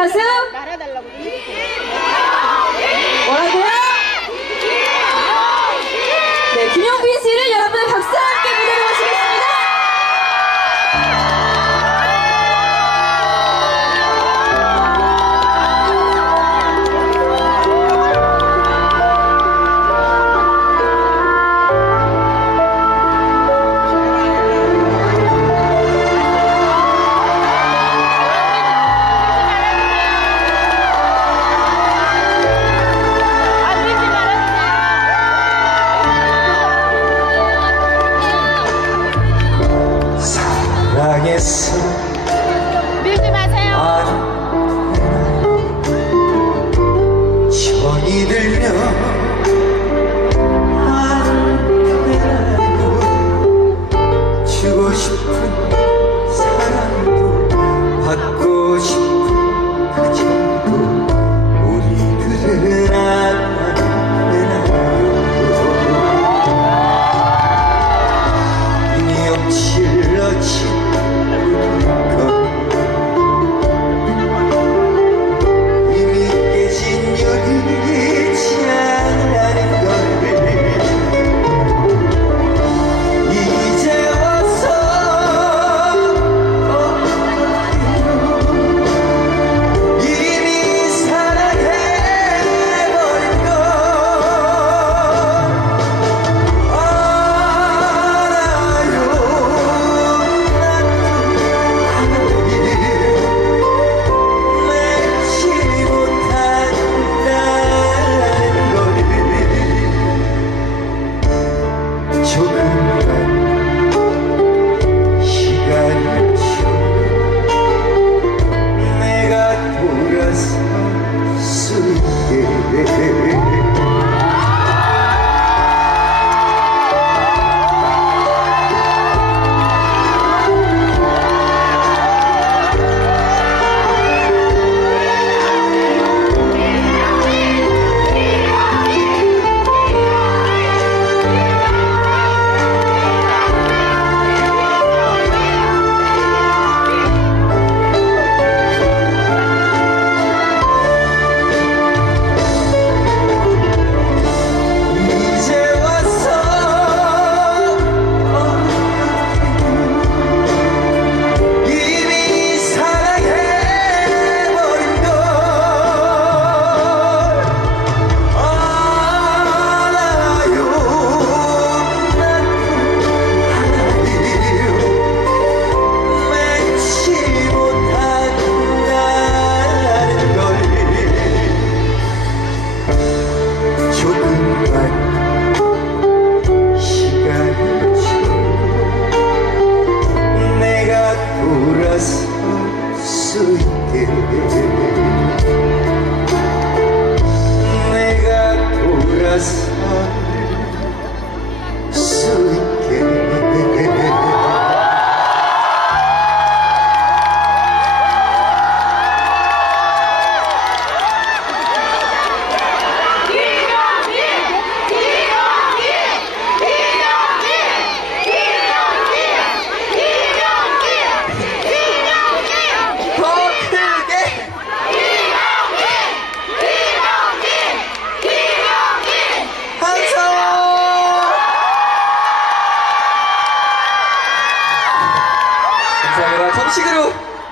가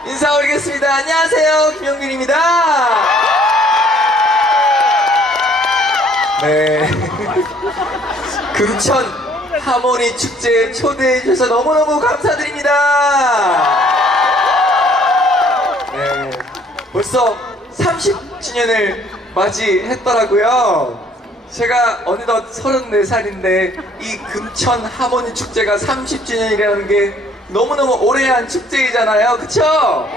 인사 올리겠습니다. 안녕하세요. 김영빈입니다. 네. 금천 하모니 축제에 초대해 주셔서 너무너무 감사드립니다. 네, 벌써 30주년을 맞이했더라고요. 제가 어느덧 34살인데 이 금천 하모니 축제가 30주년이라는 게 너무너무 오래한 축제이잖아요. 그쵸?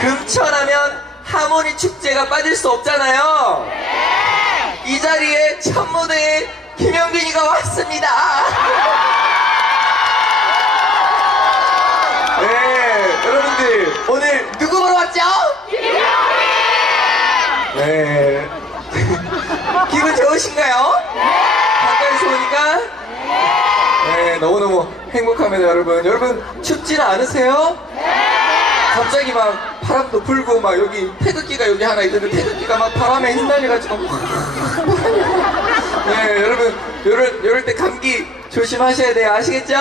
금천하면 하모니 축제가 빠질 수 없잖아요. 이 자리에 첫 무대에 김영균이가 왔습니다. 네, 여러분들 오늘 누구 보러 왔죠? 네. 기분 좋으신가요? 가까이서 오니까? 네, 너무너무 행복합니다, 여러분. 여러분, 춥지는 않으세요? 갑자기 막 바람도 불고 막 여기 태극기가 여기 하나 있는데 태극기가 막 바람에 휘날려가지고 네 여러분 요럴, 요럴 때 감기 조심하셔야 돼요. 아시겠죠?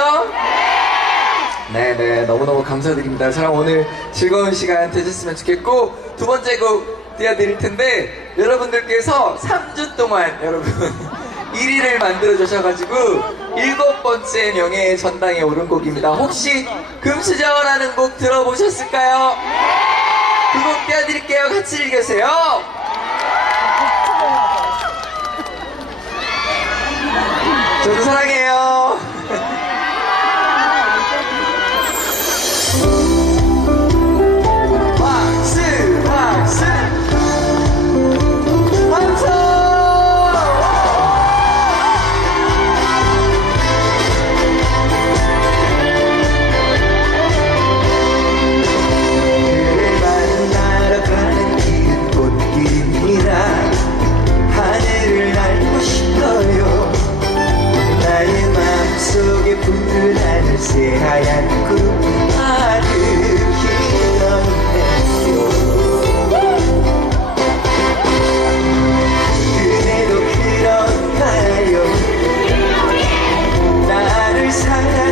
네네 너무너무 감사드립니다. 저랑 오늘 즐거운 시간 되셨으면 좋겠고 두 번째 곡 띄워드릴 텐데 여러분들께서 3주 동안 여러분 1위를 만들어 주셔가지고 일곱 번째 명예의 전당에 오른 곡입니다. 혹시 금수저라는 곡 들어보셨을까요? 그곡 띄워드릴게요. 같이 읽으세요 나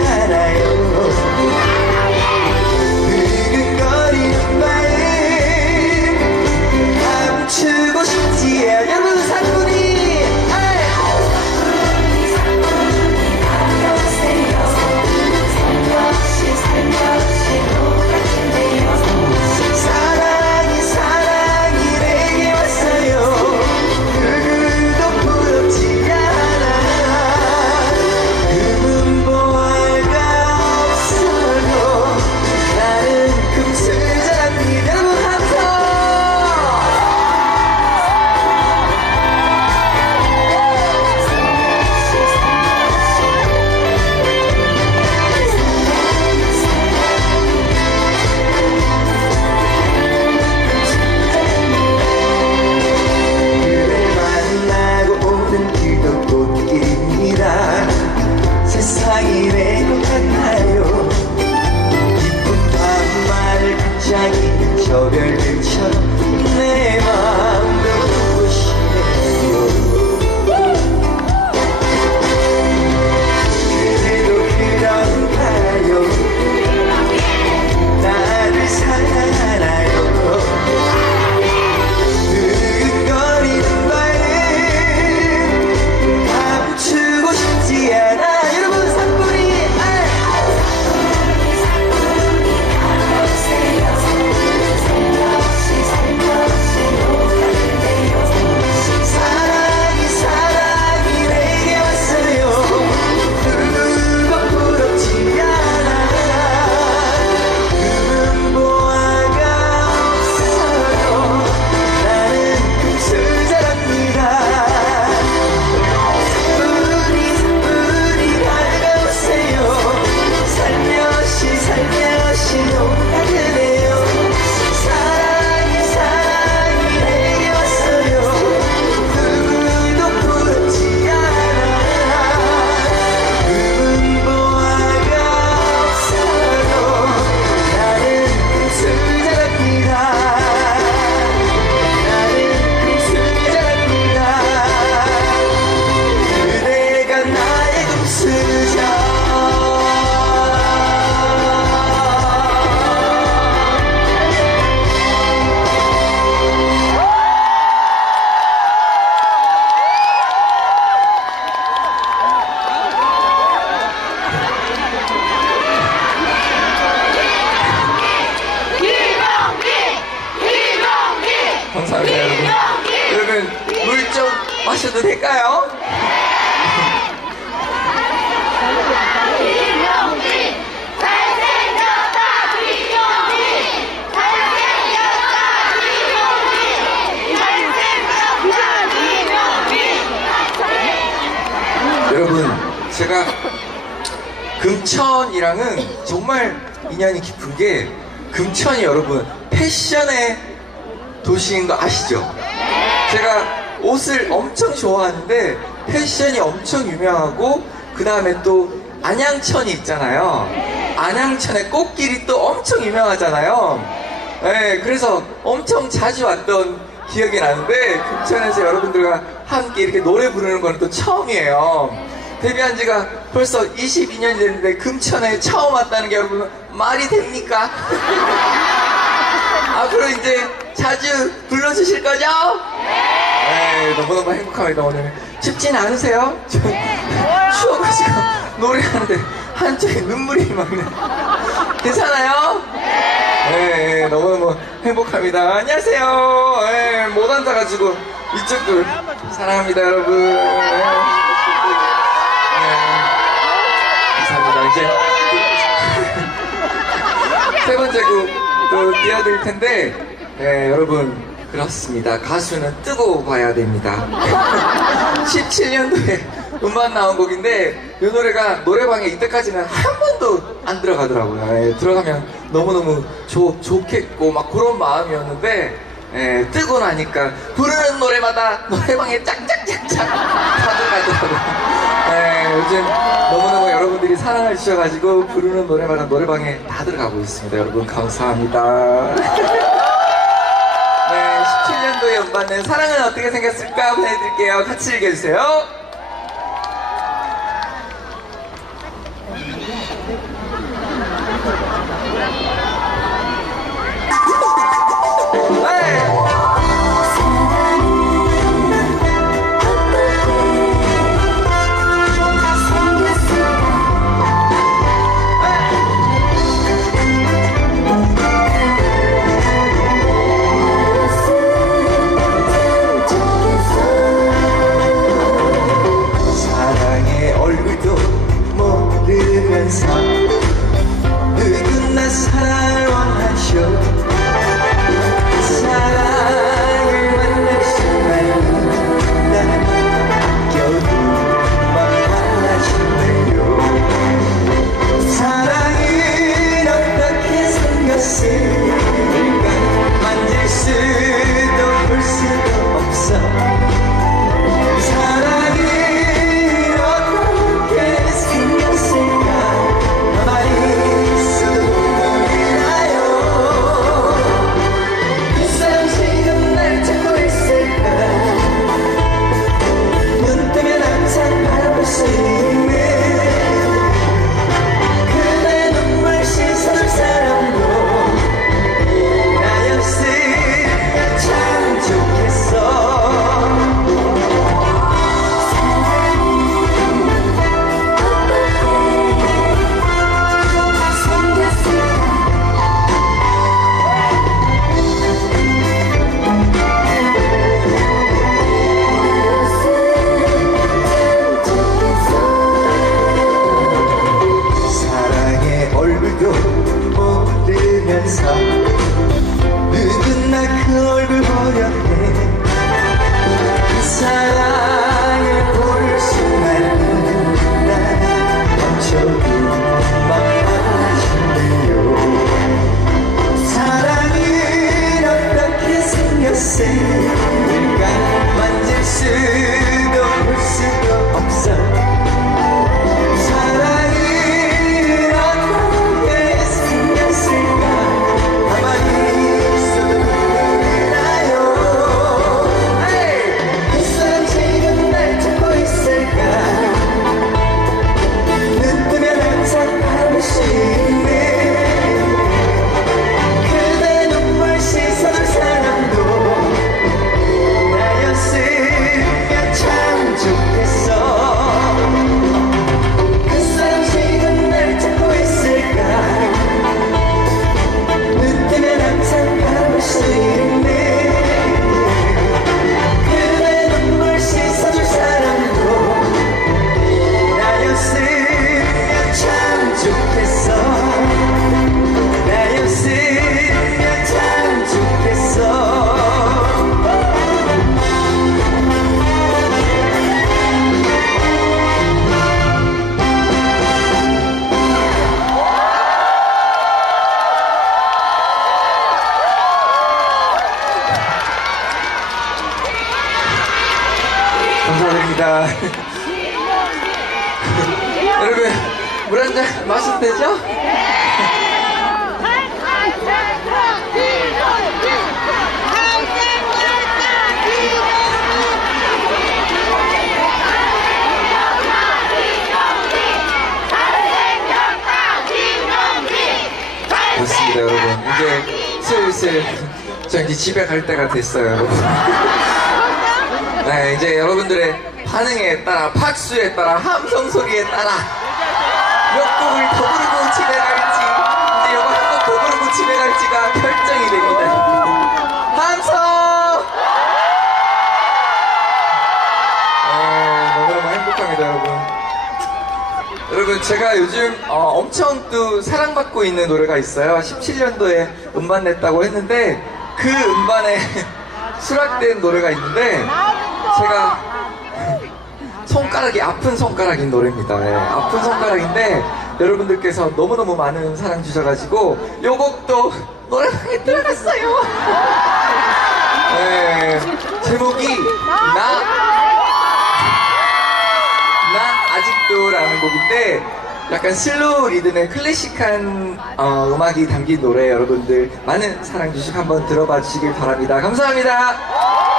제가 금천이랑은 정말 인연이 깊은 게 금천이 여러분 패션의 도시인 거 아시죠? 제가 옷을 엄청 좋아하는데 패션이 엄청 유명하고 그 다음에 또 안양천이 있잖아요. 안양천의 꽃길이 또 엄청 유명하잖아요. 네, 그래서 엄청 자주 왔던 기억이 나는데 금천에서 여러분들과 함께 이렇게 노래 부르는 건 또 처음이에요. 데뷔한 지가 벌써 22년이 됐는데 금천에 처음 왔다는 게 여러분 말이 됩니까? 앞으로 이제 자주 불러주실 거죠? 네, 너무너무 행복합니다, 오늘. 춥진 않으세요? 저 추워가지고 노래하는데 한쪽에 눈물이 막 나. 괜찮아요? 네, 너무너무 행복합니다. 안녕하세요. 네, 못 앉아가지고 이쪽도 사랑합니다, 여러분. 네. 이제 세 번째 곡또 띄워드릴 텐데, 네, 여러분, 그렇습니다. 가수는 뜨고 봐야 됩니다. 17년도에 음반 나온 곡인데, 이 노래가 노래방에 이때까지는 한 번도 안 들어가더라고요. 예, 들어가면 너무너무 좋, 좋겠고, 막 그런 마음이었는데, 예, 뜨고 나니까 부르는 노래마다 노래방에 짝짝짝짝 다들 가더라고요. 네, 요즘 여러분들이 사랑을 주셔가지고 부르는 노래마다 노래방에 다 들어가고 있습니다. 여러분 감사합니다. 네, 17년도에 음반은 사랑은 어떻게 생겼을까 보내드릴게요. 같이 읽어주세요. 슬슬 저 이제 집에 갈 때가 됐어요. 네, 이제 여러분들의 반응에 따라, 박수에 따라, 함성 소리에 따라 몇 곡을 더 부르고 집에 갈지, 이제 이거 한곡더 부르고 집에 갈지가 결정이 됩니다. 함성! 여러분, 제가 요즘 어, 엄청 또 사랑받고 있는 노래가 있어요. 17년도에 음반 냈다고 했는데, 그 음반에 수락된 노래가 있는데, 제가 손가락이 아픈 손가락인 노래입니다. 예, 아픈 손가락인데, 여러분들께서 너무너무 많은 사랑 주셔가지고, 요 곡도 노래방에 들어갔어요. 네, 제목이, 나, 나 아직도라는 곡인데 약간 슬로우 리듬의 클래식한 어, 음악이 담긴 노래 여러분들 많은 사랑 주시고 한번 들어봐 주시길 바랍니다. 감사합니다.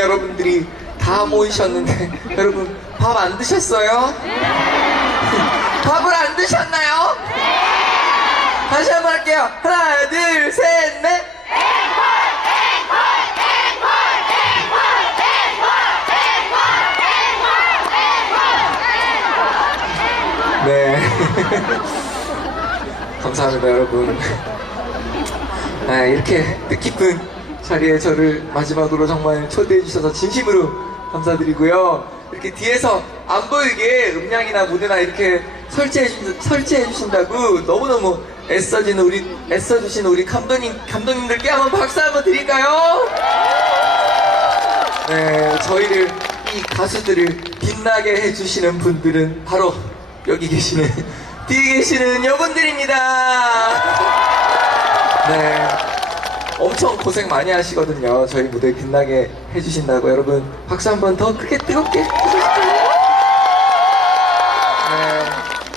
여러분들이 다 모이셨는데 여러분 밥 안 드셨어요? 밥을 안 드셨나요? 다시 한번 할게요. 하나, 둘, 셋, 넷. 네. 감사합니다, 여러분. 아, 이렇게 뜻깊은 자리에 저를 마지막으로 정말 초대해 주셔서 진심으로 감사드리고요. 이렇게 뒤에서 안 보이게 음량이나 무대나 이렇게 설치해, 주, 설치해 주신다고 너무너무 애써주는 우리, 애써주시는 우리 감독님, 감독님들께 한번 박수 한번 드릴까요? 네, 저희를, 이 가수들을 빛나게 해주시는 분들은 바로 여기 계시는, 뒤에 계시는 여분들입니다. 네. 엄청 고생 많이 하시거든요. 저희 무대 빛나게 해주신다고 여러분 박수 한 번 더 크게 뜨겁게 해주실까요? 네,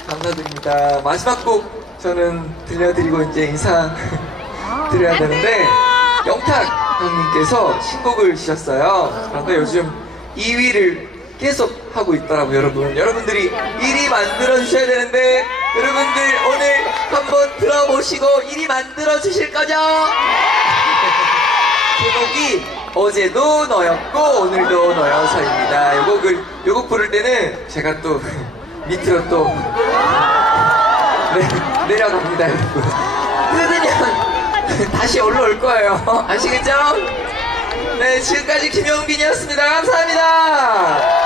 감사드립니다. 마지막 곡 저는 들려드리고 이제 인사 드려야 되는데 영탁 형님께서 신곡을 주셨어요. 그런데 요즘 2위를 계속 하고 있더라고요, 여러분. 여러분들이 1위 만들어 주셔야 되는데 여러분들 오늘 한번 들어보시고 1위 만들어 주실 거죠? 제목이 어제도 너였고 오늘도 너여서입니다. 이 곡을 요곡 부를 때는 제가 또 밑으로 또 네, 내려갑니다, 여러분. 뜯으면 다시 올라올 거예요. 아시겠죠? 네, 지금까지 김영빈이었습니다. 감사합니다.